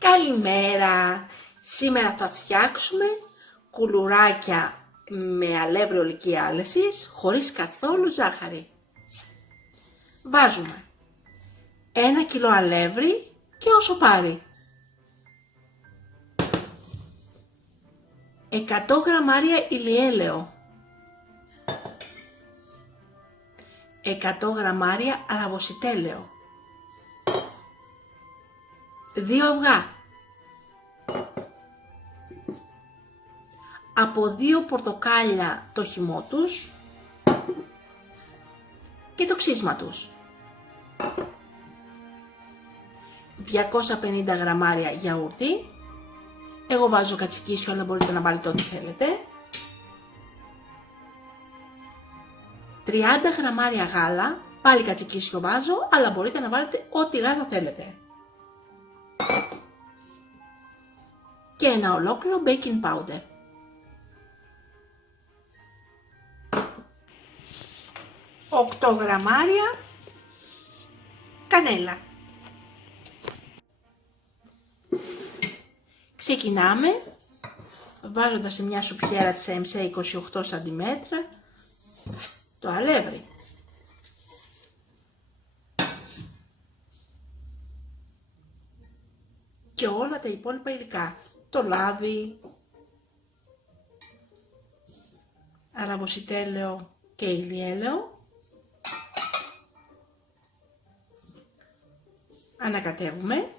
Καλημέρα! Σήμερα θα φτιάξουμε κουλουράκια με αλεύρι ολική άλεσης χωρίς καθόλου ζάχαρη. Βάζουμε 1 κιλό αλεύρι και όσο πάρει. 100 γραμμάρια ηλιέλαιο. 100 γραμμάρια αραβοσιτέλαιο. 2 αυγά. Από 2 πορτοκάλια το χυμό τους και το ξύσμα τους. 250 γραμμάρια γιαούρτι. Εγώ βάζω κατσικίσιο, αλλά μπορείτε να βάλετε ό,τι θέλετε. 30 γραμμάρια γάλα, πάλι κατσικίσιο βάζω, αλλά μπορείτε να βάλετε ό,τι γάλα θέλετε. Και ένα ολόκληρο baking powder. Οκτώ γραμμάρια κανέλα. Ξεκινάμε βάζοντας σε μια σουπιέρα της AMC 28 cm το αλεύρι. Και όλα τα υπόλοιπα υλικά. Το λάδι, αραβοσιτέλαιο και ηλιέλαιο. Ανακατεύουμε.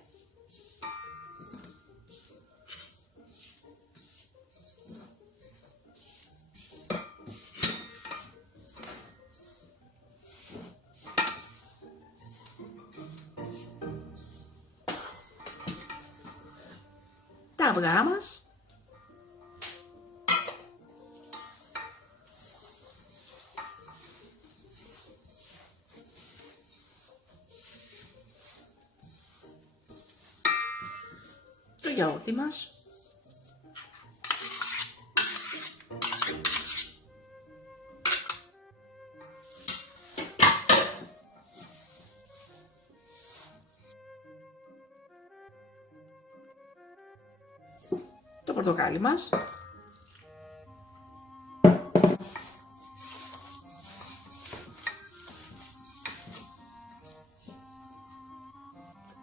Τα αυγά μας. Το γιαούρτι μας. Το πορτοκάλι μας.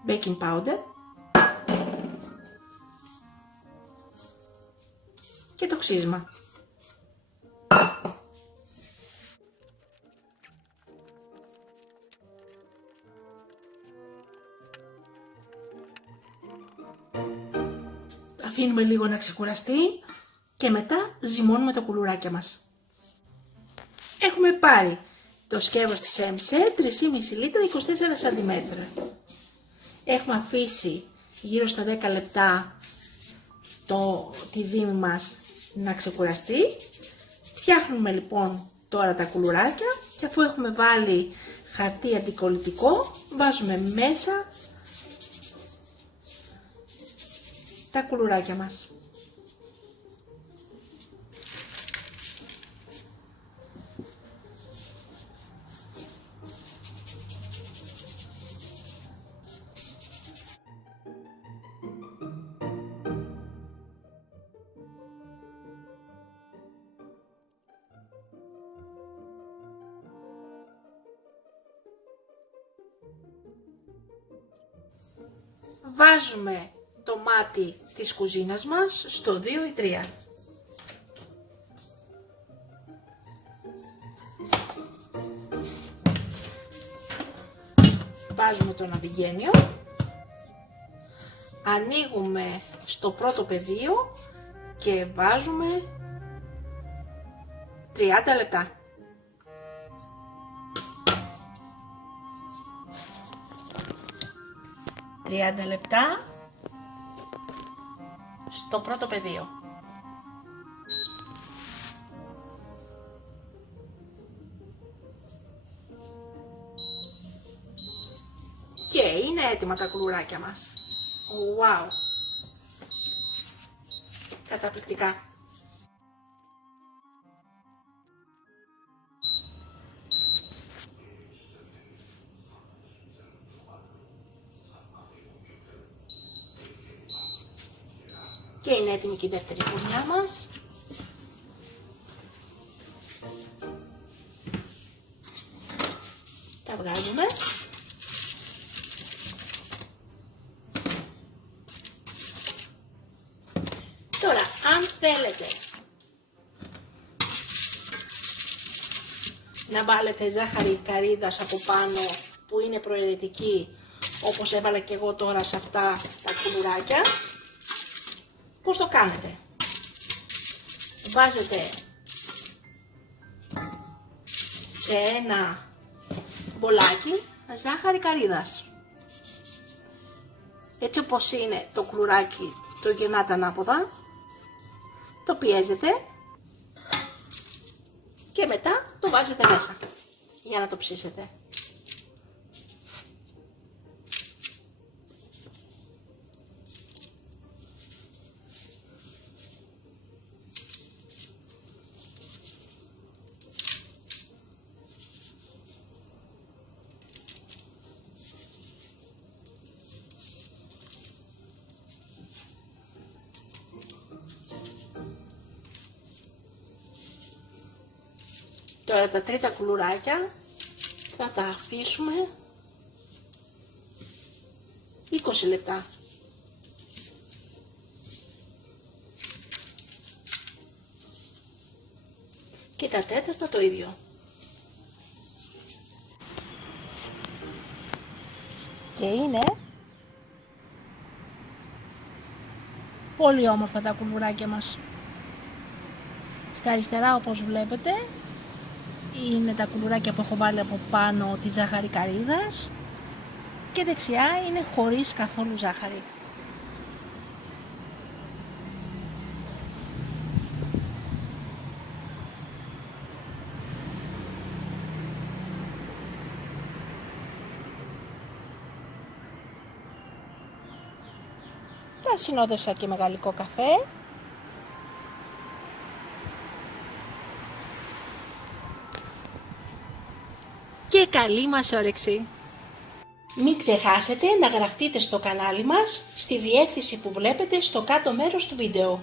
Baking powder. Και το ξύσμα. Αφήνουμε λίγο να ξεκουραστεί και μετά ζυμώνουμε τα κουλουράκια μας. Έχουμε πάρει το σκεύος της AMC 3,5 λίτρα 24 cm. Έχουμε αφήσει γύρω στα 10 λεπτά τη ζύμη μας να ξεκουραστεί. Φτιάχνουμε λοιπόν τώρα τα κουλουράκια και αφού έχουμε βάλει χαρτί αντικολλητικό βάζουμε μέσα τα κουλουράκια μας. Βάζουμε το μάτι της κουζίνας μας στο 2 ή 3. Βάζουμε το ναυηγένιο. Ανοίγουμε στο πρώτο πεδίο και βάζουμε 30 λεπτά. Λεπτά στο πρώτο πεδίο. Και είναι έτοιμα τα κουλουράκια μας. Wow! Καταπληκτικά. Και είναι έτοιμη και η δεύτερη φουρνιά μας. Τα βγάζουμε. Τώρα, αν θέλετε να βάλετε ζάχαρη καρύδας από πάνω που είναι προαιρετική, όπως έβαλα και εγώ τώρα σε αυτά τα κουλουράκια, πώς το κάνετε? Βάζετε σε ένα μπολάκι ζάχαρη καρύδας. Έτσι όπως είναι το κουλουράκι, το γυρνάτε ανάποδα, το πιέζετε και μετά το βάζετε μέσα για να το ψήσετε. Τώρα τα τρίτα κουλουράκια θα τα αφήσουμε 20 λεπτά. Και τα τέταρτα το ίδιο. Και είναι πολύ όμορφα τα κουλουράκια μας. Στα αριστερά, όπως βλέπετε, είναι τα κουλουράκια που έχω βάλει από πάνω τη ζάχαρη καρύδας και δεξιά είναι χωρίς καθόλου ζάχαρη. Τα συνόδευσα και με γαλλικό καφέ. Και καλή μας όρεξη! Μην ξεχάσετε να γραφτείτε στο κανάλι μας στη διεύθυνση που βλέπετε στο κάτω μέρος του βίντεο.